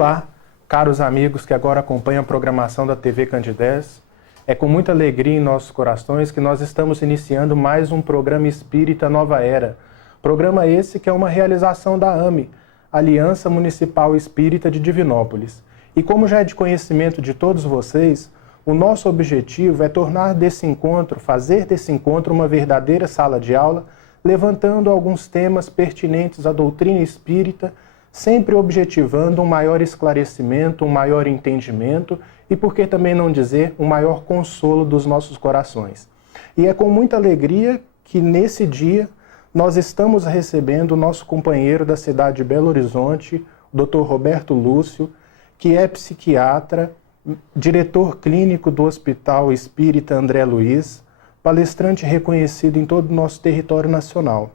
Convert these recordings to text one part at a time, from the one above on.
Olá, caros amigos que agora acompanham a programação da TV Candidez. É com muita alegria em nossos corações que nós estamos iniciando mais um programa Espírita Nova Era. Programa esse que é uma realização da AME, Aliança Municipal Espírita de Divinópolis. E como já é de conhecimento de todos vocês, o nosso objetivo é tornar desse encontro, fazer desse encontro uma verdadeira sala de aula, levantando alguns temas pertinentes à doutrina espírita, sempre objetivando um maior esclarecimento, um maior entendimento e, por que também não dizer, um maior consolo dos nossos corações. E é com muita alegria que nesse dia nós estamos recebendo o nosso companheiro da cidade de Belo Horizonte, o Dr. Roberto Lúcio, que é psiquiatra, diretor clínico do Hospital Espírita André Luiz, palestrante reconhecido em todo o nosso território nacional.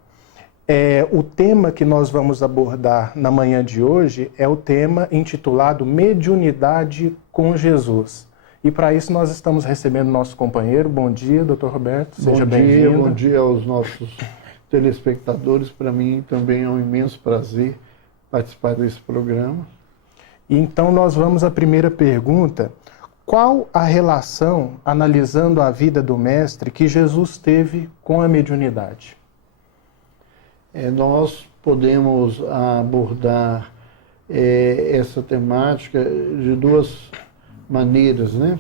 O tema que nós vamos abordar na manhã de hoje é o tema intitulado Mediunidade com Jesus. E para isso nós estamos recebendo nosso companheiro. Bom dia, Dr. Roberto. Seja bem-vindo. Bom dia aos nossos telespectadores. Para mim também é um imenso prazer participar desse programa. Então nós vamos à primeira pergunta. Qual a relação, analisando a vida do Mestre, que Jesus teve com a mediunidade? Nós podemos abordar essa temática de duas maneiras, né?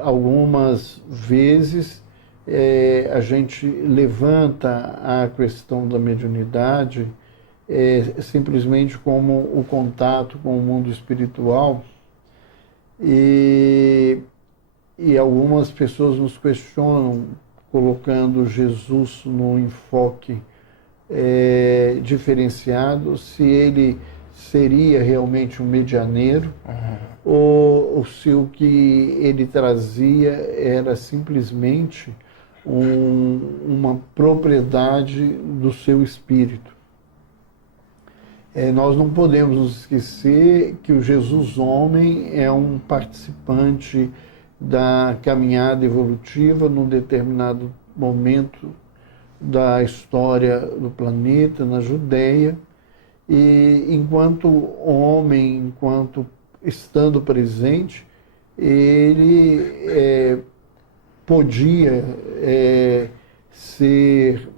Algumas vezes a gente levanta a questão da mediunidade simplesmente como o contato com o mundo espiritual e algumas pessoas nos questionam colocando Jesus no enfoque diferenciado, se ele seria realmente um medianeiro, ou se o que ele trazia era simplesmente uma propriedade do seu espírito. Nós não podemos nos esquecer que o Jesus homem é um participante da caminhada evolutiva num determinado momento da história do planeta, na Judeia, e enquanto homem, enquanto estando presente, ele podia ser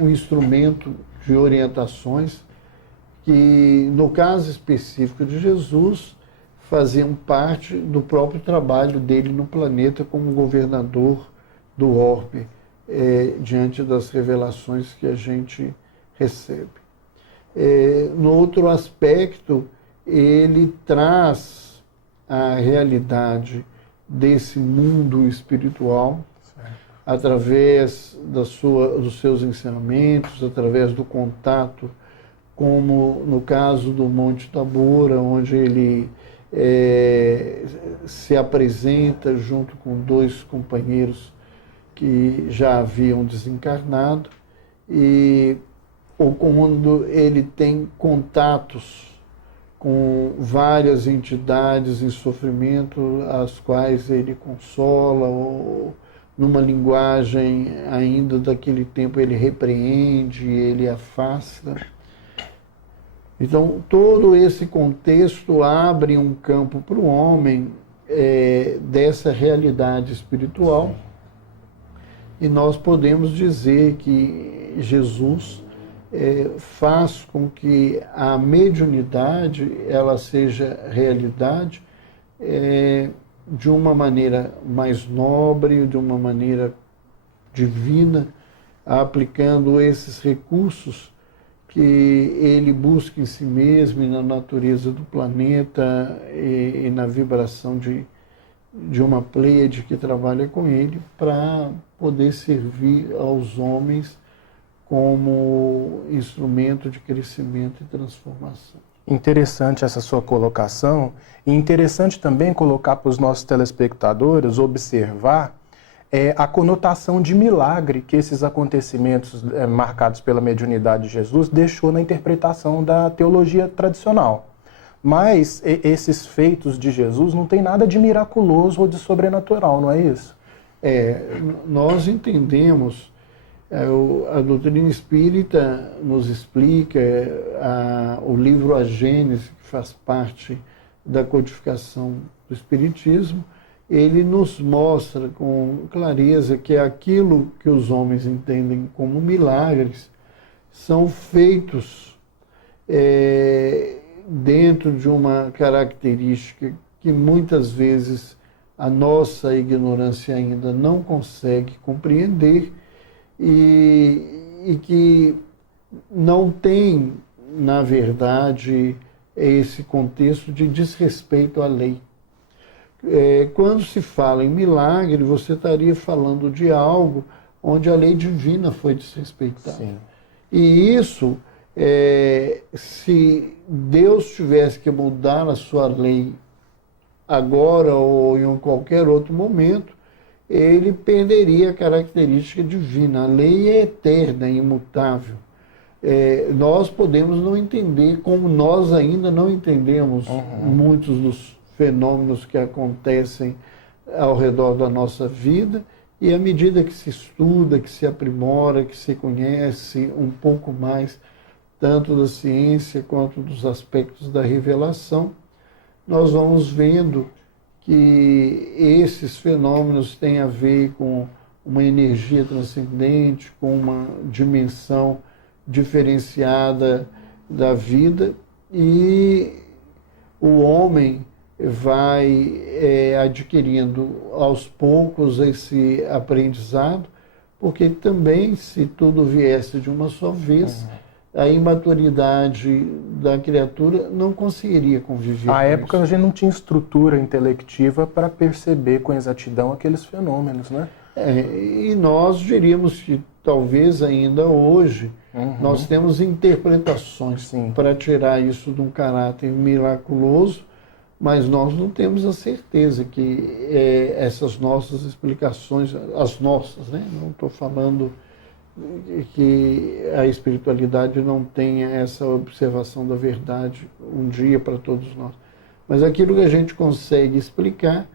um instrumento de orientações que, no caso específico de Jesus, faziam parte do próprio trabalho dele no planeta como governador do orbe, diante das revelações que a gente recebe. No outro aspecto, ele traz a realidade desse mundo espiritual, através dos seus ensinamentos, através do contato, como no caso do Monte Tabora, onde ele se apresenta junto com dois companheiros que já haviam desencarnado, ou quando ele tem contatos com várias entidades em sofrimento, as quais ele consola, ou numa linguagem ainda daquele tempo ele repreende, ele afasta. Então, todo esse contexto abre um campo para o homem dessa realidade espiritual, e nós podemos dizer que Jesus faz com que a mediunidade ela seja realidade de uma maneira mais nobre, de uma maneira divina, aplicando esses recursos que ele busca em si mesmo e na natureza do planeta e na vibração de uma pleiade que trabalha com ele para poder servir aos homens como instrumento de crescimento e transformação. Interessante essa sua colocação, e interessante também colocar para os nossos telespectadores observar a conotação de milagre que esses acontecimentos marcados pela mediunidade de Jesus deixou na interpretação da teologia tradicional. Mas esses feitos de Jesus não tem nada de miraculoso ou de sobrenatural, não é isso? Nós entendemos A doutrina espírita nos explica, o livro A Gênese, que faz parte da codificação do Espiritismo, ele nos mostra com clareza que aquilo que os homens entendem como milagres são feitos dentro de uma característica que muitas vezes a nossa ignorância ainda não consegue compreender e que não tem, na verdade, esse contexto de desrespeito à lei. Quando se fala em milagre, você estaria falando de algo onde a lei divina foi desrespeitada. Sim. E isso, se Deus tivesse que mudar a sua lei agora ou em qualquer outro momento, ele perderia a característica divina. A lei é eterna, é imutável. Nós podemos não entender, como nós ainda não entendemos muitos dos fenômenos que acontecem ao redor da nossa vida, e à medida que se estuda, que se aprimora, que se conhece um pouco mais, tanto da ciência quanto dos aspectos da revelação, nós vamos vendo que esses fenômenos têm a ver com uma energia transcendente, com uma dimensão diferenciada da vida, e o homem vai adquirindo aos poucos esse aprendizado, porque também, se tudo viesse de uma só vez, a imaturidade da criatura não conseguiria conviver. À época a gente não tinha estrutura intelectiva para perceber com exatidão aqueles fenômenos, né? E nós diríamos que talvez ainda hoje nós temos interpretações para tirar isso de um caráter miraculoso, mas nós não temos a certeza que essas nossas explicações, as nossas, né? Não estou falando que a espiritualidade não tenha essa observação da verdade um dia para todos nós. Mas aquilo que a gente consegue explicar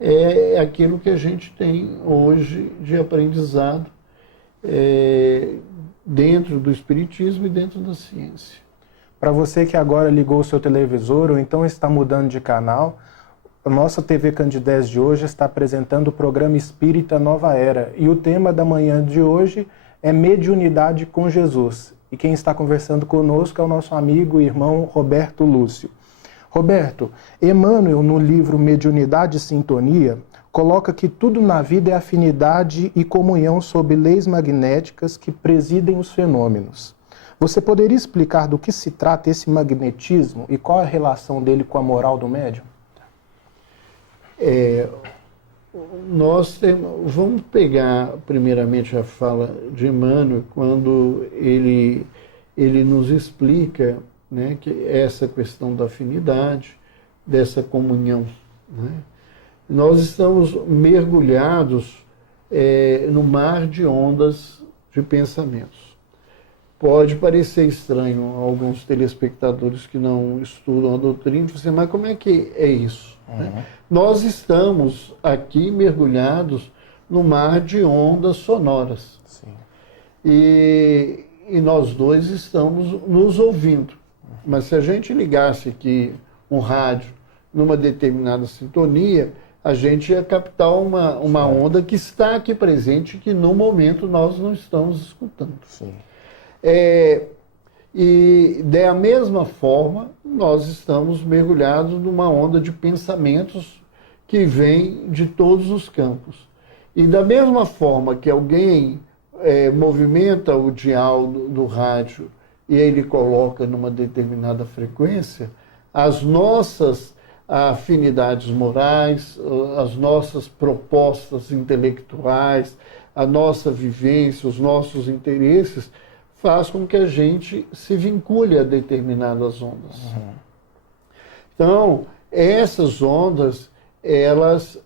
é aquilo que a gente tem hoje de aprendizado dentro do espiritismo e dentro da ciência. Para você que agora ligou o seu televisor ou então está mudando de canal, a nossa TV Candidez de hoje está apresentando o programa Espírita Nova Era. E o tema da manhã de hoje é Mediunidade com Jesus. E quem está conversando conosco é o nosso amigo e irmão Roberto Lúcio. Roberto, Emmanuel, no livro Mediunidade e Sintonia, coloca que tudo na vida é afinidade e comunhão sob leis magnéticas que presidem os fenômenos. Você poderia explicar do que se trata esse magnetismo e qual é a relação dele com a moral do médium? Vamos pegar primeiramente a fala de Emmanuel, quando ele nos explica, né, que essa questão da afinidade, dessa comunhão, né? Nós estamos mergulhados no mar de ondas de pensamentos. Pode parecer estranho a alguns telespectadores que não estudam a doutrina, mas como é que é isso? Né? Nós estamos aqui mergulhados no mar de ondas sonoras. Sim. E nós dois estamos nos ouvindo. Mas se a gente ligasse aqui um rádio numa determinada sintonia, a gente ia captar uma onda que está aqui presente, que no momento nós não estamos escutando. Sim. E da mesma forma, nós estamos mergulhados numa onda de pensamentos que vem de todos os campos. E da mesma forma que alguém movimenta o dial do rádio e ele coloca numa determinada frequência, as nossas afinidades morais, as nossas propostas intelectuais, a nossa vivência, os nossos interesses, faz com que a gente se vincule a determinadas ondas. Então, essas ondas, elas,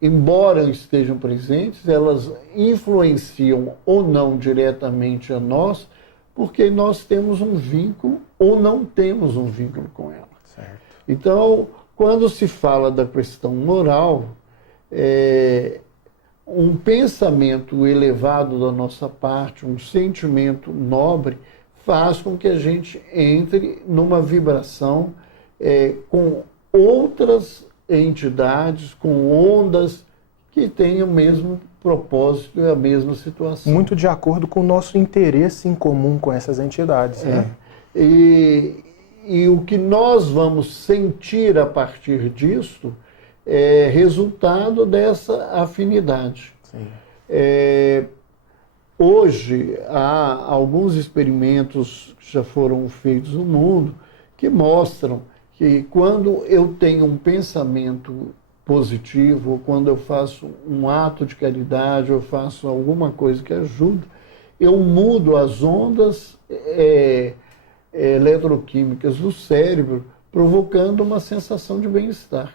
embora estejam presentes, elas influenciam ou não diretamente a nós, porque nós temos um vínculo ou não temos um vínculo com ela. Certo. Então, quando se fala da questão moral, um pensamento elevado da nossa parte, um sentimento nobre, faz com que a gente entre numa vibração com outras entidades, com ondas que têm o mesmo propósito e a mesma situação. Muito de acordo com o nosso interesse em comum com essas entidades. Né? E o que nós vamos sentir a partir disso é resultado dessa afinidade. Hoje, há alguns experimentos que já foram feitos no mundo que mostram que quando eu tenho um pensamento positivo, ou quando eu faço um ato de caridade, eu faço alguma coisa que ajuda, eu mudo as ondas eletroquímicas do cérebro, provocando uma sensação de bem-estar.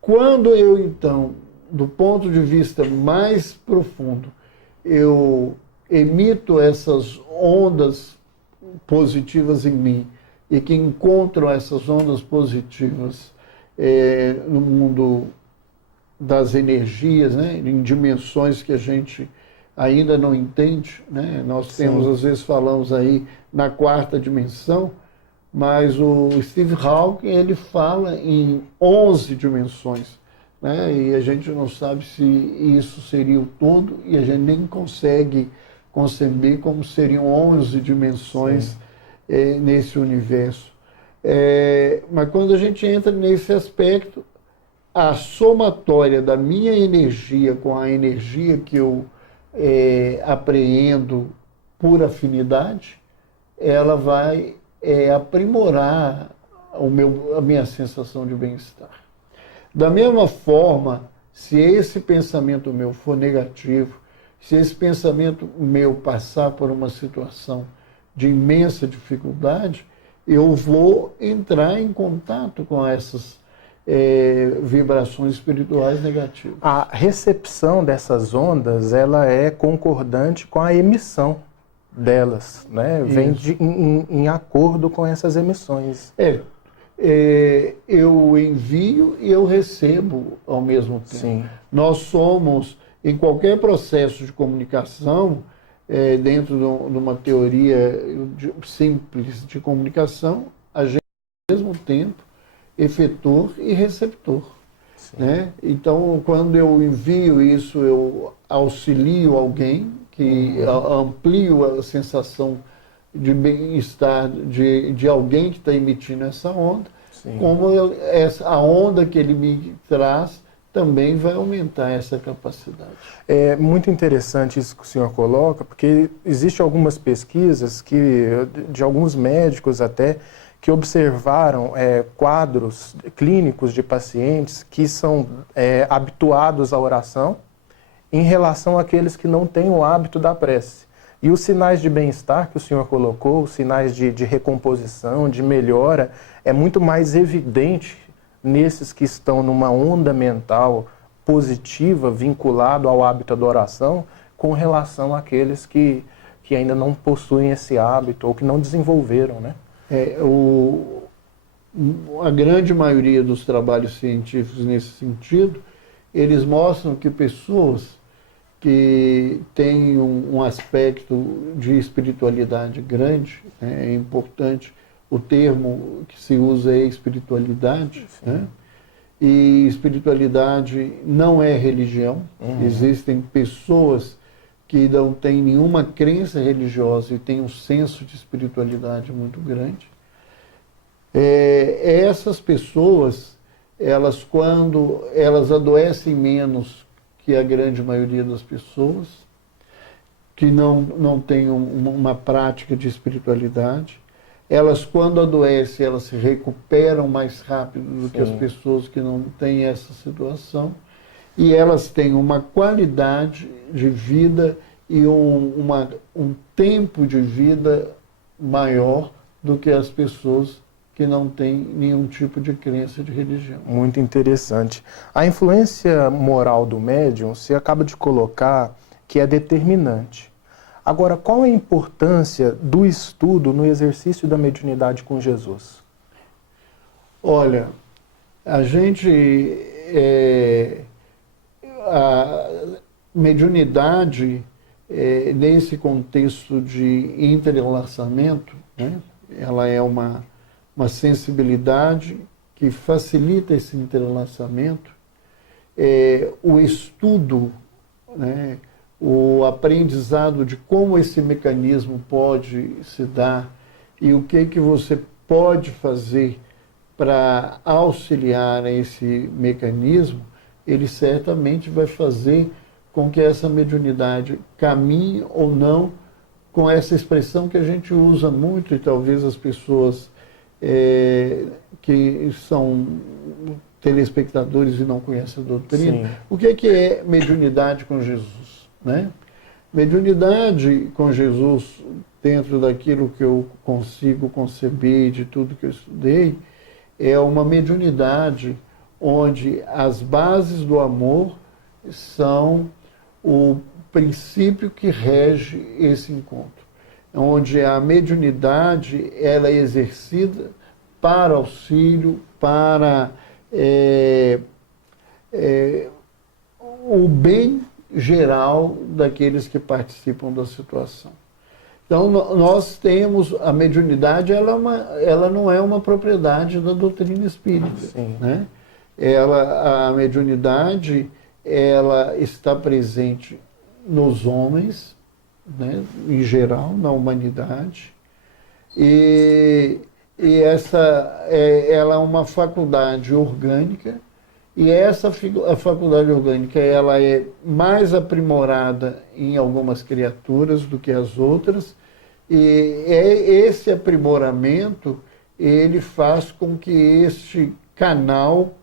Quando eu, então, do ponto de vista mais profundo, eu emito essas ondas positivas em mim e que encontram essas ondas positivas no mundo das energias, né, em dimensões que a gente ainda não entende, né? Nós temos, às vezes falamos aí na quarta dimensão, mas o Steve Hawking, ele fala em 11 dimensões, né? E a gente não sabe se isso seria o todo, e a gente nem consegue conceber como seriam 11 dimensões nesse universo. Mas quando a gente entra nesse aspecto, a somatória da minha energia com a energia que eu apreendo por afinidade, ela vai aprimorar a minha sensação de bem-estar. Da mesma forma, se esse pensamento meu for negativo, se esse pensamento meu passar por uma situação de imensa dificuldade, eu vou entrar em contato com essas vibrações espirituais negativas. A recepção dessas ondas, ela é concordante com a emissão delas, né? Vem em acordo com essas emissões. Eu envio e eu recebo ao mesmo tempo. Sim. Nós somos, em qualquer processo de comunicação, dentro de uma teoria simples de comunicação, a gente, ao mesmo tempo, efetor e receptor. Né? Então, quando eu envio isso, eu auxilio alguém, que amplio a sensação de bem-estar de alguém que está emitindo essa onda. Sim. Como a onda que ele me traz também vai aumentar essa capacidade. É muito interessante isso que o senhor coloca, porque existem algumas pesquisas de alguns médicos até, que observaram quadros clínicos de pacientes que são habituados à oração em relação àqueles que não têm o hábito da prece. E os sinais de bem-estar que o senhor colocou, os sinais de recomposição, de melhora, é muito mais evidente nesses que estão numa onda mental positiva, vinculado ao hábito da oração, com relação àqueles que ainda não possuem esse hábito ou que não desenvolveram, né? A grande maioria dos trabalhos científicos nesse sentido, eles mostram que pessoas que têm um aspecto de espiritualidade grande, né, é importante, o termo que se usa é espiritualidade, né? E espiritualidade não é religião. Existem pessoas que não têm nenhuma crença religiosa e têm um senso de espiritualidade muito grande. Essas pessoas, quando elas adoecem menos que a grande maioria das pessoas, que não têm uma prática de espiritualidade, elas, quando adoecem, elas se recuperam mais rápido do que as pessoas que não têm essa situação, e elas têm uma qualidade de vida e um tempo de vida maior do que as pessoas que não têm nenhum tipo de crença de religião. Muito interessante. A influência moral do médium, você acaba de colocar que é determinante. Agora, qual a importância do estudo no exercício da mediunidade com Jesus? Olha, a gente a mediunidade, nesse contexto de entrelaçamento, né, ela é uma sensibilidade que facilita esse entrelaçamento, o estudo, né, o aprendizado de como esse mecanismo pode se dar e o que você pode fazer para auxiliar esse mecanismo, ele certamente vai fazer com que essa mediunidade caminhe ou não com essa expressão que a gente usa muito e talvez as pessoas que são telespectadores e não conhecem a doutrina. Sim. O que é mediunidade com Jesus, né? Mediunidade com Jesus, dentro daquilo que eu consigo conceber, de tudo que eu estudei, é uma mediunidade onde as bases do amor são o princípio que rege esse encontro. Onde a mediunidade ela é exercida para auxílio, para o bem geral daqueles que participam da situação. Então, nós temos a mediunidade, ela não é uma propriedade da doutrina espírita, né? A mediunidade, ela está presente nos homens, né, em geral, na humanidade, e ela é uma faculdade orgânica, e a faculdade orgânica ela é mais aprimorada em algumas criaturas do que as outras, e esse aprimoramento ele faz com que este canal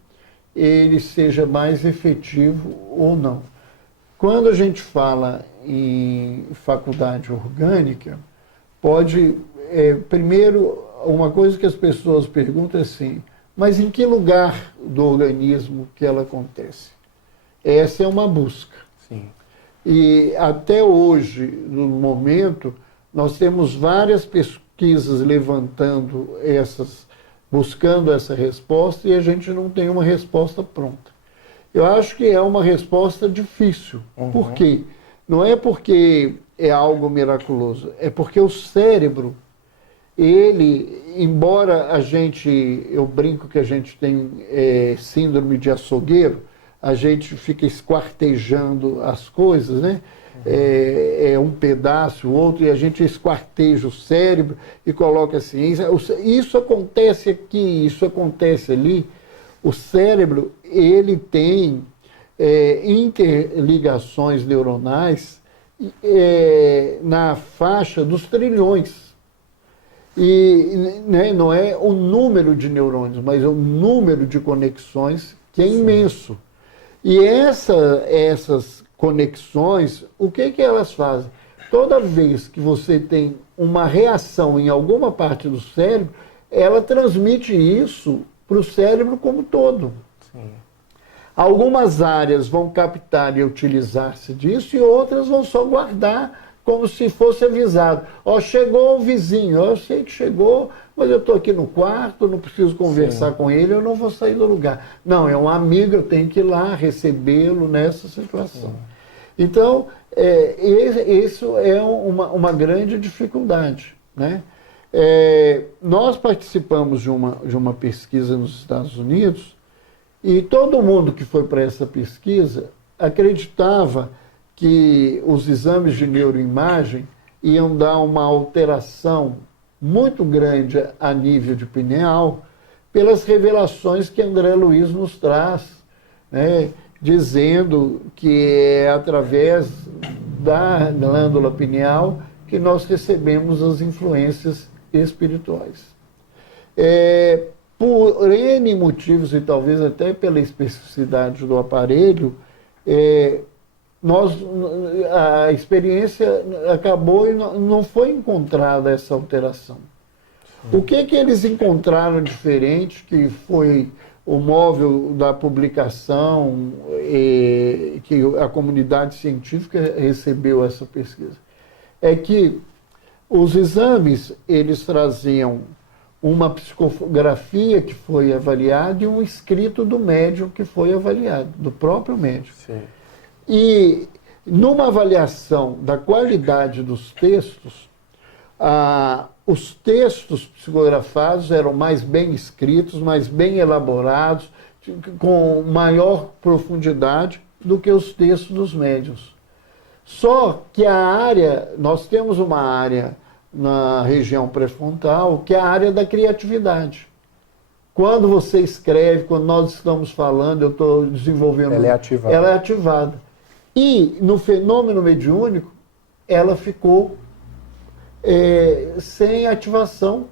ele seja mais efetivo ou não. Quando a gente fala em faculdade orgânica, primeiro, uma coisa que as pessoas perguntam é assim, mas em que lugar do organismo que ela acontece? Essa é uma busca. Sim. E até hoje, no momento, nós temos várias pesquisas levantando buscando essa resposta, e a gente não tem uma resposta pronta. Eu acho que é uma resposta difícil. Uhum. Por quê? Não é porque é algo miraculoso, é porque o cérebro, ele, embora eu brinco que a gente tem síndrome de açougueiro, a gente fica esquartejando as coisas, né? Um pedaço, o outro, e a gente esquarteja o cérebro e coloca assim, isso acontece aqui, isso acontece ali. O cérebro, ele tem interligações neuronais na faixa dos trilhões. E não é o número de neurônios, mas é o número de conexões que é imenso. E essas conexões, o que elas fazem? Toda vez que você tem uma reação em alguma parte do cérebro, ela transmite isso para o cérebro como um todo. Sim. Algumas áreas vão captar e utilizar-se disso e outras vão só guardar como se fosse avisado. Chegou o vizinho, eu sei que chegou, mas eu estou aqui no quarto, não preciso conversar Sim. com ele, eu não vou sair do lugar. Não, é um amigo, eu tenho que ir lá recebê-lo nessa situação. Sim. Então, isso é uma grande dificuldade, né? Nós participamos de uma pesquisa nos Estados Unidos e todo mundo que foi para essa pesquisa acreditava que os exames de neuroimagem iam dar uma alteração muito grande a nível de pineal pelas revelações que André Luiz nos traz, né, dizendo que é através da glândula pineal que nós recebemos as influências espirituais. Por N motivos, e talvez até pela especificidade do aparelho, a experiência acabou e não foi encontrada essa alteração. Sim. O que eles encontraram diferente, que foi o móvel da publicação, que a comunidade científica recebeu essa pesquisa, é que os exames, eles traziam uma psicografia que foi avaliada e um escrito do médium que foi avaliado, do próprio médium. Sim. E numa avaliação da qualidade dos textos, os textos psicografados eram mais bem escritos, mais bem elaborados, com maior profundidade do que os textos dos médiuns. Só que nós temos uma área na região pré-frontal, que é a área da criatividade. Quando você escreve, quando nós estamos falando, eu estou desenvolvendo... Ela é ativada. Ela é ativada. E no fenômeno mediúnico, ela ficou sem ativação,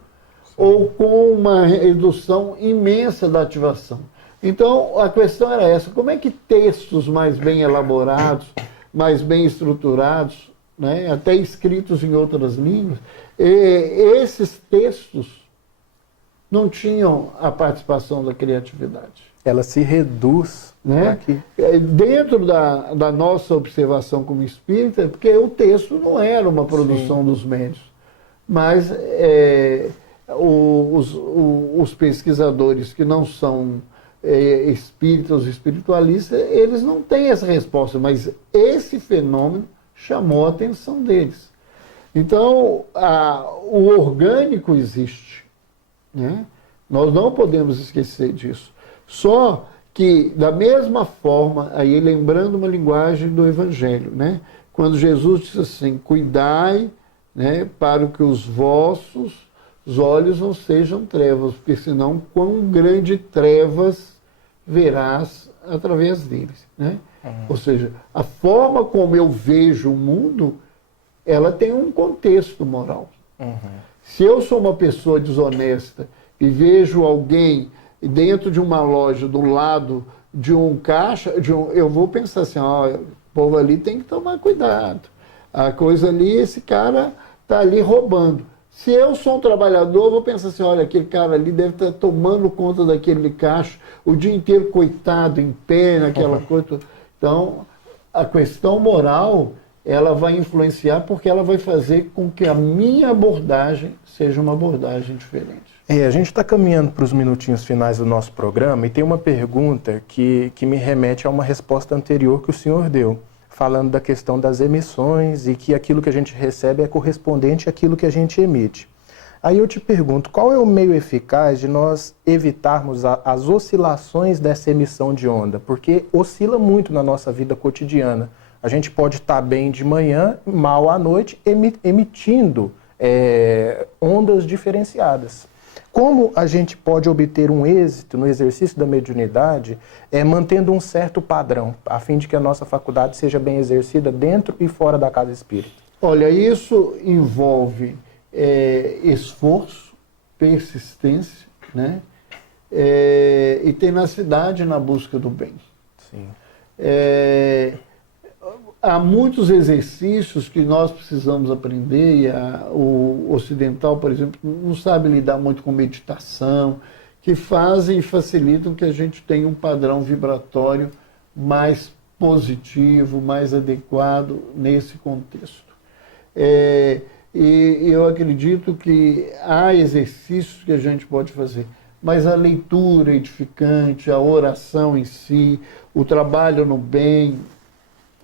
ou com uma redução imensa da ativação. Então, a questão era essa: como é que textos mais bem elaborados, mais bem estruturados, né, até escritos em outras línguas, esses textos não tinham a participação da criatividade? Ela se reduz, né? Dentro da nossa observação como espírita, porque o texto não era uma produção Sim. dos médiuns, mas os pesquisadores que não são espíritas, espiritualistas, eles não têm essa resposta, mas esse fenômeno chamou a atenção deles. Então, o orgânico existe, né? Nós não podemos esquecer disso. Só que, da mesma forma, aí lembrando uma linguagem do Evangelho, né? Quando Jesus disse assim: cuidai, né, para que os vossos olhos não sejam trevas, porque senão quão grande trevas verás através deles, né? Ou seja, a forma como eu vejo o mundo, ela tem um contexto moral. Se eu sou uma pessoa desonesta e vejo alguém dentro de uma loja, do lado de um caixa, eu vou pensar assim: ó, o povo ali tem que tomar cuidado. A coisa ali, esse cara está ali roubando. Se eu sou um trabalhador, eu vou pensar assim: olha, aquele cara ali deve estar tomando conta daquele caixa o dia inteiro, coitado, em pé, naquela coisa. Então, a questão moral, ela vai influenciar, porque ela vai fazer com que a minha abordagem seja uma abordagem diferente. A gente está caminhando para os minutinhos finais do nosso programa e tem uma pergunta que me remete a uma resposta anterior que o senhor deu, falando da questão das emissões e que aquilo que a gente recebe é correspondente àquilo que a gente emite. Aí eu te pergunto, qual é o meio eficaz de nós evitarmos as oscilações dessa emissão de onda? Porque oscila muito na nossa vida cotidiana. A gente pode estar bem de manhã, mal à noite, emitindo ondas diferenciadas. Como a gente pode obter um êxito no exercício da mediunidade mantendo um certo padrão, a fim de que a nossa faculdade seja bem exercida dentro e fora da casa espírita? Olha, isso envolve esforço, persistência, né? E tenacidade na busca do bem. Sim. Há muitos exercícios que nós precisamos aprender, e o ocidental, por exemplo, não sabe lidar muito com meditação, que fazem e facilitam que a gente tenha um padrão vibratório mais positivo, mais adequado nesse contexto. E eu acredito que há exercícios que a gente pode fazer, mas a leitura edificante, a oração em si, o trabalho no bem,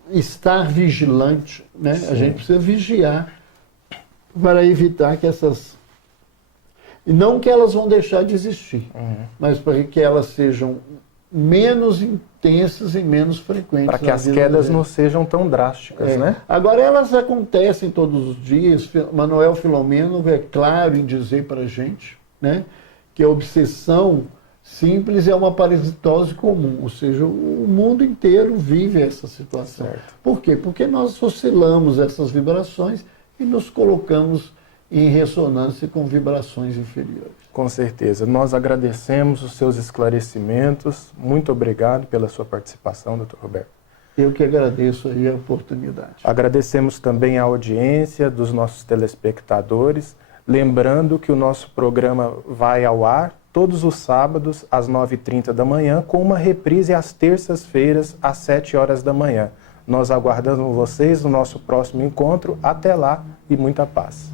estar vigilante, né? A gente precisa vigiar para evitar que essas... Não que elas vão deixar de existir, mas para que elas sejam menos intensas e menos frequentes. Para que as quedas não sejam tão drásticas, né? Agora, elas acontecem todos os dias. Manuel Filomeno é claro em dizer para a gente, né, que a obsessão simples é uma parasitose comum, ou seja, o mundo inteiro vive essa situação. Certo. Por quê? Porque nós oscilamos essas vibrações e nos colocamos em ressonância com vibrações inferiores. Com certeza. Nós agradecemos os seus esclarecimentos. Muito obrigado pela sua participação, Dr. Roberto. Eu que agradeço aí a oportunidade. Agradecemos também a audiência dos nossos telespectadores. Lembrando que o nosso programa vai ao ar todos os sábados às 9h30 da manhã, com uma reprise às terças-feiras às 7 horas da manhã. Nós aguardamos vocês no nosso próximo encontro. Até lá e muita paz.